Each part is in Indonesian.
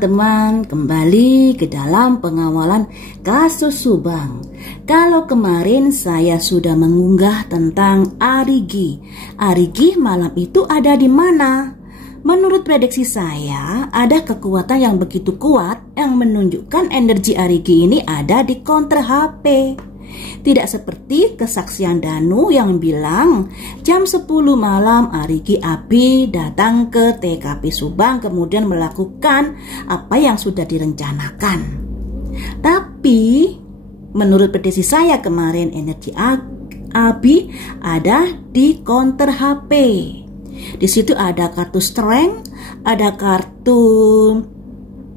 teman-teman, kembali ke dalam pengawalan kasus Subang. Kalau kemarin saya sudah mengunggah tentang Arigi. Arigi malam itu ada di mana? Menurut prediksi saya, ada kekuatan yang begitu kuat yang menunjukkan energi Arigi ini ada di counter HP. Tidak seperti kesaksian Danu yang bilang jam 10 malam Arigi Abi datang ke TKP Subang kemudian melakukan apa yang sudah direncanakan. Tapi menurut prediksi saya kemarin energi Abi ada di counter HP. Di situ ada kartu strength, ada kartu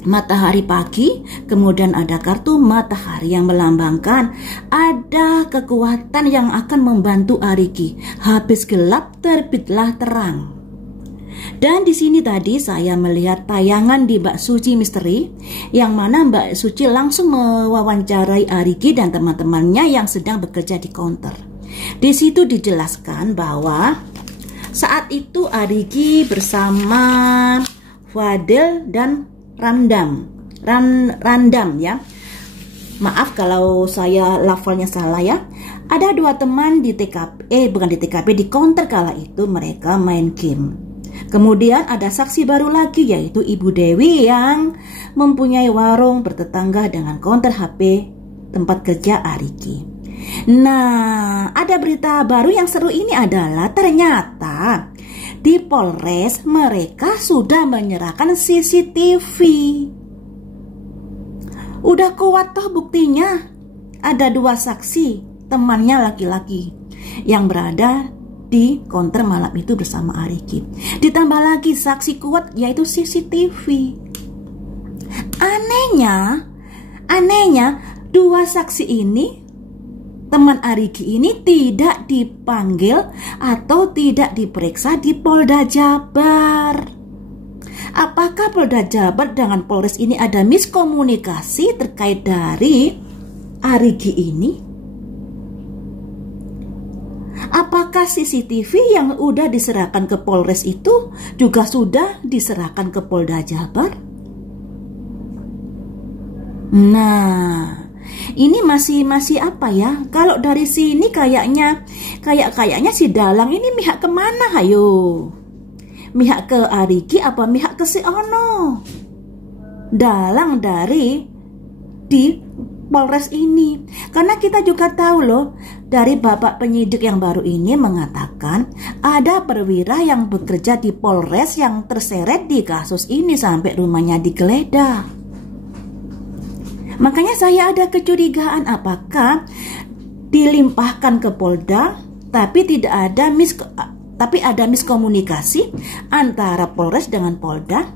matahari pagi, kemudian ada kartu matahari yang melambangkan ada kekuatan yang akan membantu Arigi. Habis gelap terbitlah terang. Dan di sini tadi saya melihat tayangan di Mbak Suci Misteri yang mana Mbak Suci langsung mewawancarai Arigi dan teman-temannya yang sedang bekerja di counter. Di situ dijelaskan bahwa saat itu Arigi bersama Fadel dan Randam ya. Maaf kalau saya lafalnya salah ya. Ada dua teman di TKP, bukan di TKP, di counter kala itu mereka main game. Kemudian ada saksi baru lagi yaitu Ibu Dewi yang mempunyai warung bertetangga dengan counter HP tempat kerja Arigi. Nah, ada berita baru yang seru ini adalah ternyata di Polres mereka sudah menyerahkan CCTV. Udah kuat toh buktinya. Ada dua saksi, temannya laki-laki yang berada di counter malam itu bersama Arigi. Ditambah lagi saksi kuat yaitu CCTV. Anehnya dua saksi ini, teman Arigi ini tidak dipanggil atau tidak diperiksa di Polda Jabar. Apakah Polda Jabar dengan Polres ini ada miskomunikasi terkait dari Arigi ini? Apakah CCTV yang udah diserahkan ke Polres itu juga sudah diserahkan ke Polda Jabar? Nah, ini masih apa ya? Kalau dari sini kayaknya si Dalang ini mihak kemana? Hayo, mihak ke Arigi apa mihak ke si Ono? Dalang dari di Polres ini, karena kita juga tahu loh dari Bapak penyidik yang baru ini mengatakan ada perwira yang bekerja di Polres yang terseret di kasus ini sampai rumahnya digeledah. Makanya saya ada kecurigaan apakah dilimpahkan ke Polda tapi ada miskomunikasi antara Polres dengan Polda,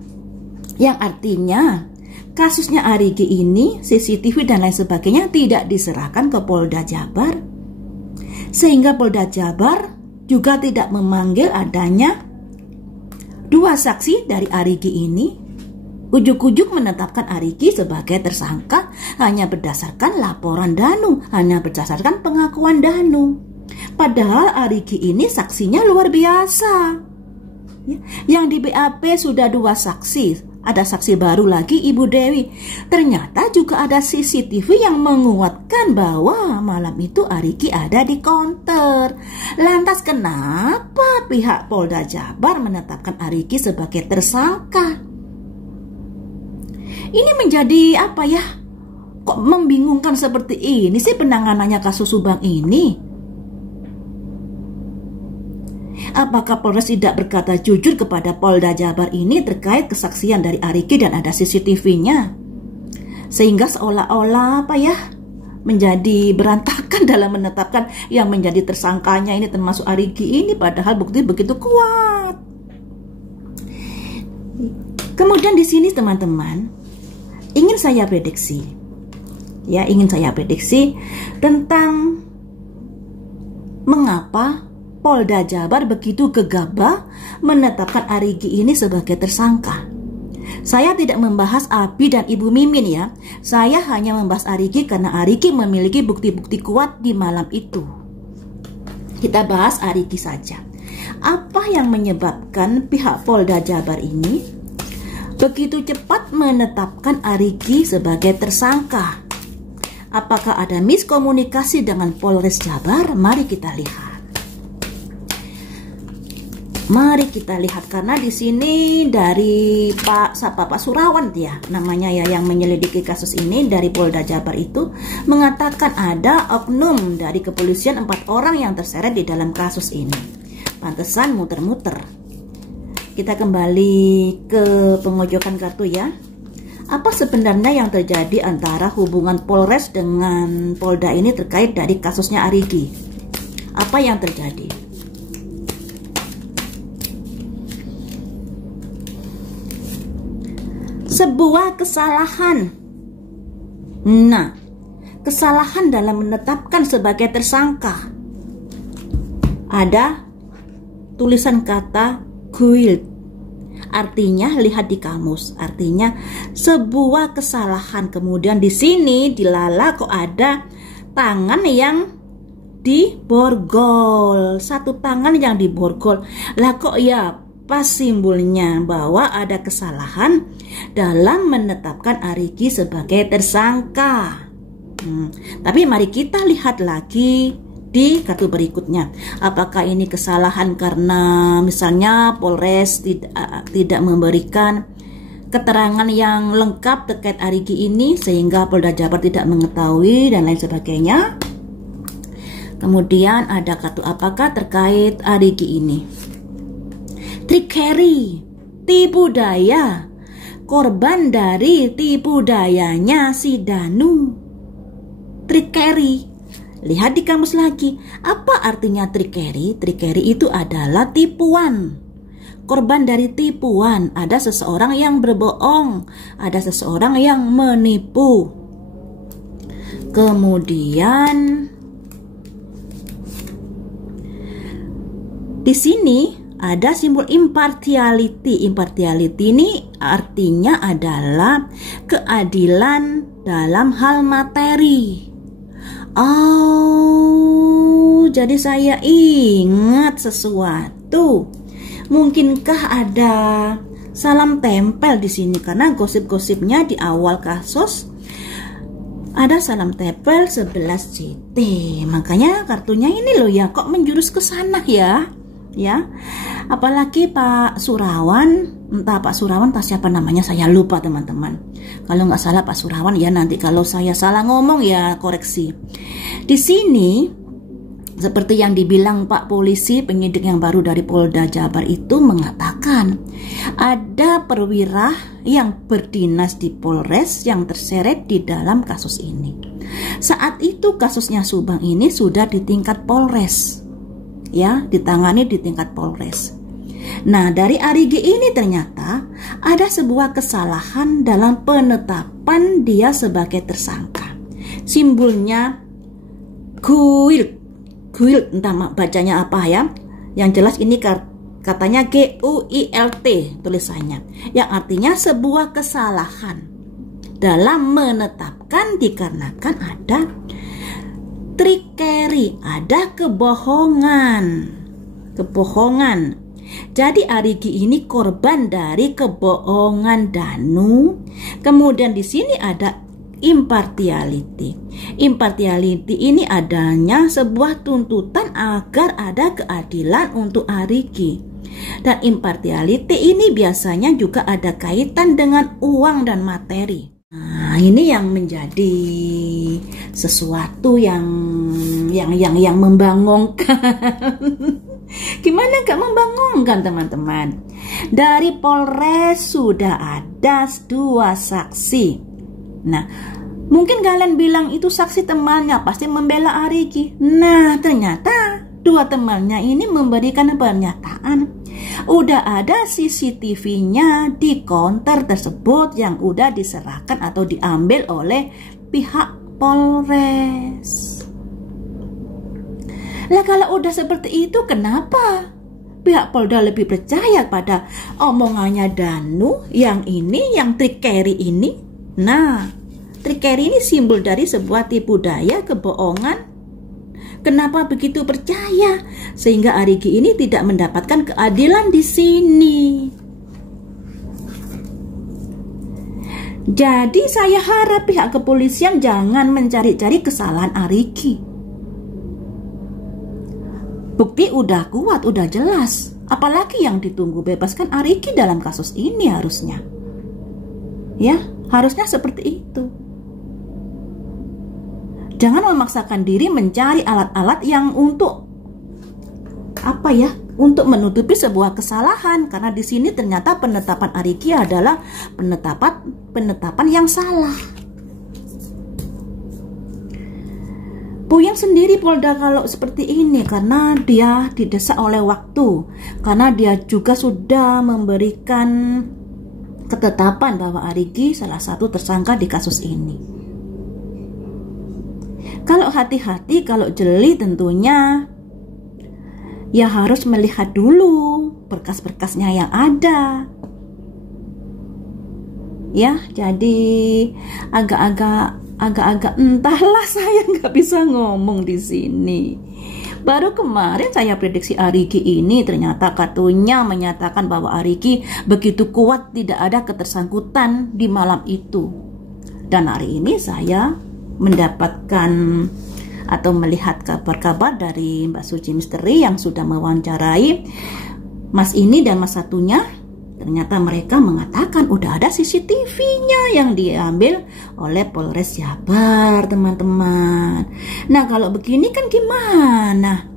yang artinya kasusnya Arigi ini CCTV dan lain sebagainya tidak diserahkan ke Polda Jabar, sehingga Polda Jabar juga tidak memanggil adanya dua saksi dari Arigi ini. Ujuk-ujuk menetapkan Arigi sebagai tersangka hanya berdasarkan laporan Danu, hanya berdasarkan pengakuan Danu. Padahal Arigi ini saksinya luar biasa. Yang di BAP sudah dua saksi, ada saksi baru lagi Ibu Dewi. Ternyata juga ada CCTV yang menguatkan bahwa malam itu Arigi ada di counter. Lantas kenapa pihak Polda Jabar menetapkan Arigi sebagai tersangka? Ini menjadi apa ya? Kok membingungkan seperti ini sih penanganannya kasus Subang ini? Apakah Polres tidak berkata jujur kepada Polda Jabar ini terkait kesaksian dari Arigi dan ada CCTV-nya? Sehingga seolah-olah apa ya? Menjadi berantakan dalam menetapkan yang menjadi tersangkanya ini termasuk Arigi ini, padahal bukti begitu kuat. Kemudian di sini teman-teman, ingin saya prediksi tentang mengapa Polda Jabar begitu gegabah menetapkan Arigi ini sebagai tersangka. Saya tidak membahas Abi dan Ibu Mimin ya. Saya hanya membahas Arigi karena Arigi memiliki bukti-bukti kuat di malam itu. Kita bahas Arigi saja. Apa yang menyebabkan pihak Polda Jabar ini begitu cepat menetapkan Arigi sebagai tersangka? Apakah ada miskomunikasi dengan Polres Jabar? Mari kita lihat. Mari kita lihat, karena di sini dari Pak Surawan ya namanya ya, yang menyelidiki kasus ini dari Polda Jabar itu mengatakan ada oknum dari kepolisian 4 orang yang terseret di dalam kasus ini. Pantesan muter-muter. Kita kembali ke pengojokan kartu ya. Apa sebenarnya yang terjadi antara hubungan Polres dengan Polda ini terkait dari kasusnya Arigi? Apa yang terjadi? Sebuah kesalahan. Nah, kesalahan dalam menetapkan sebagai tersangka. Ada tulisan kata guilt. Artinya, lihat di kamus, artinya sebuah kesalahan. Kemudian di sini dilala kok ada tangan yang diborgol, satu tangan yang diborgol. Lah kok ya pas simbolnya bahwa ada kesalahan dalam menetapkan Arigi sebagai tersangka. Tapi mari kita lihat lagi di kartu berikutnya. Apakah ini kesalahan karena misalnya Polres tidak memberikan keterangan yang lengkap terkait Arigi ini sehingga Polda Jabar tidak mengetahui dan lain sebagainya. Kemudian ada kartu apakah terkait Arigi ini? Trickery, tipu daya, korban dari tipu dayanya si Danu. Trickery, lihat di kamus lagi. Apa artinya trickery? Trickery itu adalah tipuan. Korban dari tipuan, ada seseorang yang berbohong, ada seseorang yang menipu. Kemudian di sini ada simbol impartiality. Impartiality ini artinya adalah keadilan dalam hal materi. Oh, jadi saya ingat sesuatu. Mungkinkah ada salam tempel di sini? Karena gosip-gosipnya di awal kasus ada salam tempel 11 JT. Makanya kartunya ini loh ya, kok menjurus ke sana ya. Ya, apalagi Pak Surawan, entah Pak Surawan, entah siapa namanya, saya lupa teman-teman. Kalau nggak salah Pak Surawan ya, nanti kalau saya salah ngomong ya koreksi. Di sini seperti yang dibilang Pak Polisi penyidik yang baru dari Polda Jabar itu mengatakan ada perwira yang berdinas di Polres yang terseret di dalam kasus ini. Saat itu kasusnya Subang ini sudah di tingkat Polres. Ya, ditangani di tingkat Polres. Nah, dari Arigi ini ternyata ada sebuah kesalahan dalam penetapan dia sebagai tersangka. Simbolnya guilt, entah bacanya apa ya. Yang jelas ini katanya GUILT tulisannya, yang artinya sebuah kesalahan dalam menetapkan dikarenakan ada trickery, ada kebohongan. Jadi Arigi ini korban dari kebohongan Danu. Kemudian di sini ada impartiality. Impartiality ini adanya sebuah tuntutan agar ada keadilan untuk Arigi. Dan impartiality ini biasanya juga ada kaitan dengan uang dan materi. Nah, ini yang menjadi sesuatu yang membangongkan. Gimana gak membangongkan teman-teman? Dari Polres sudah ada 2 saksi. Nah, mungkin kalian bilang itu saksi temannya pasti membela Arigi. Nah, ternyata 2 temannya ini memberikan pernyataan. Udah ada CCTV-nya di counter tersebut yang udah diserahkan atau diambil oleh pihak Polres. Lah kalau udah seperti itu, kenapa pihak Polda lebih percaya pada omongannya Danu yang ini, yang trickery ini? Nah, trickery ini simbol dari sebuah tipu daya, kebohongan. Kenapa begitu percaya sehingga Arigi ini tidak mendapatkan keadilan di sini? Jadi saya harap pihak kepolisian jangan mencari-cari kesalahan Arigi. Bukti udah kuat, udah jelas. Apalagi yang ditunggu? Bebaskan Arigi dalam kasus ini harusnya. Ya, harusnya seperti itu. Jangan memaksakan diri mencari alat-alat yang untuk untuk menutupi sebuah kesalahan, karena di sini ternyata penetapan Arigi adalah penetapan yang salah. Puyeng sendiri Polda kalau seperti ini karena dia didesak oleh waktu, karena dia juga sudah memberikan ketetapan bahwa Arigi salah satu tersangka di kasus ini. Kalau hati-hati, kalau jeli tentunya ya harus melihat dulu berkas-berkasnya yang ada. Ya, jadi agak-agak entahlah, saya nggak bisa ngomong di sini. Baru kemarin saya prediksi Arigi ini, ternyata kartunya menyatakan bahwa Arigi begitu kuat tidak ada ketersangkutan di malam itu. Dan hari ini saya mendapatkan atau melihat kabar-kabar dari Mbak Suci Misteri yang sudah mewawancarai Mas ini dan Mas satunya. Ternyata mereka mengatakan udah ada CCTV-nya yang diambil oleh Polres Jabar, teman-teman. Nah, kalau begini kan gimana?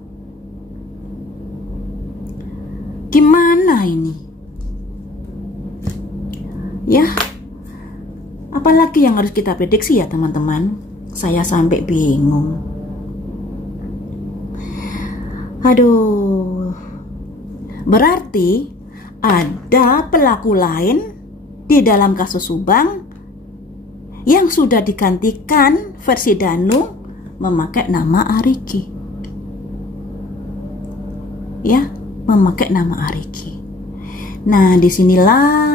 Gimana ini? Ya, apalagi yang harus kita prediksi ya, teman-teman? Saya sampai bingung. Aduh, berarti ada pelaku lain di dalam kasus Subang yang sudah digantikan versi Danu memakai nama Arigi. Ya, memakai nama Arigi. Nah, disinilah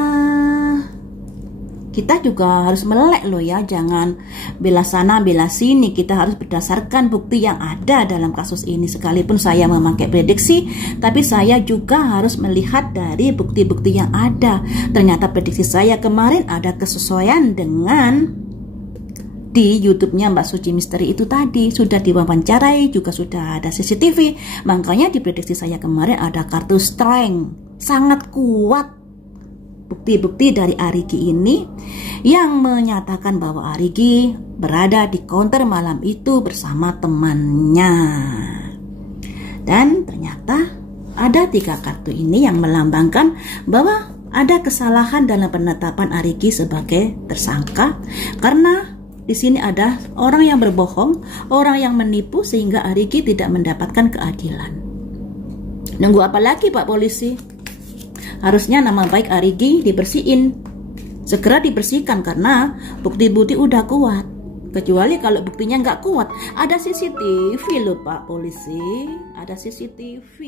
kita juga harus melek loh ya, jangan bela sana bela sini. Kita harus berdasarkan bukti yang ada dalam kasus ini. Sekalipun saya memakai prediksi, tapi saya juga harus melihat dari bukti-bukti yang ada. Ternyata prediksi saya kemarin ada kesesuaian dengan di YouTube-nya Mbak Suci Misteri itu tadi. Sudah diwawancarai, juga sudah ada CCTV. Makanya di prediksi saya kemarin ada kartu strength, sangat kuat. Bukti-bukti dari Arigi ini yang menyatakan bahwa Arigi berada di counter malam itu bersama temannya. Dan ternyata ada 3 kartu ini yang melambangkan bahwa ada kesalahan dalam penetapan Arigi sebagai tersangka, karena di sini ada orang yang berbohong, orang yang menipu sehingga Arigi tidak mendapatkan keadilan. Nunggu apa lagi Pak Polisi? Harusnya nama baik Arigi dibersihin, segera dibersihkan karena bukti-bukti udah kuat. Kecuali kalau buktinya nggak kuat, ada CCTV loh Pak Polisi, ada CCTV.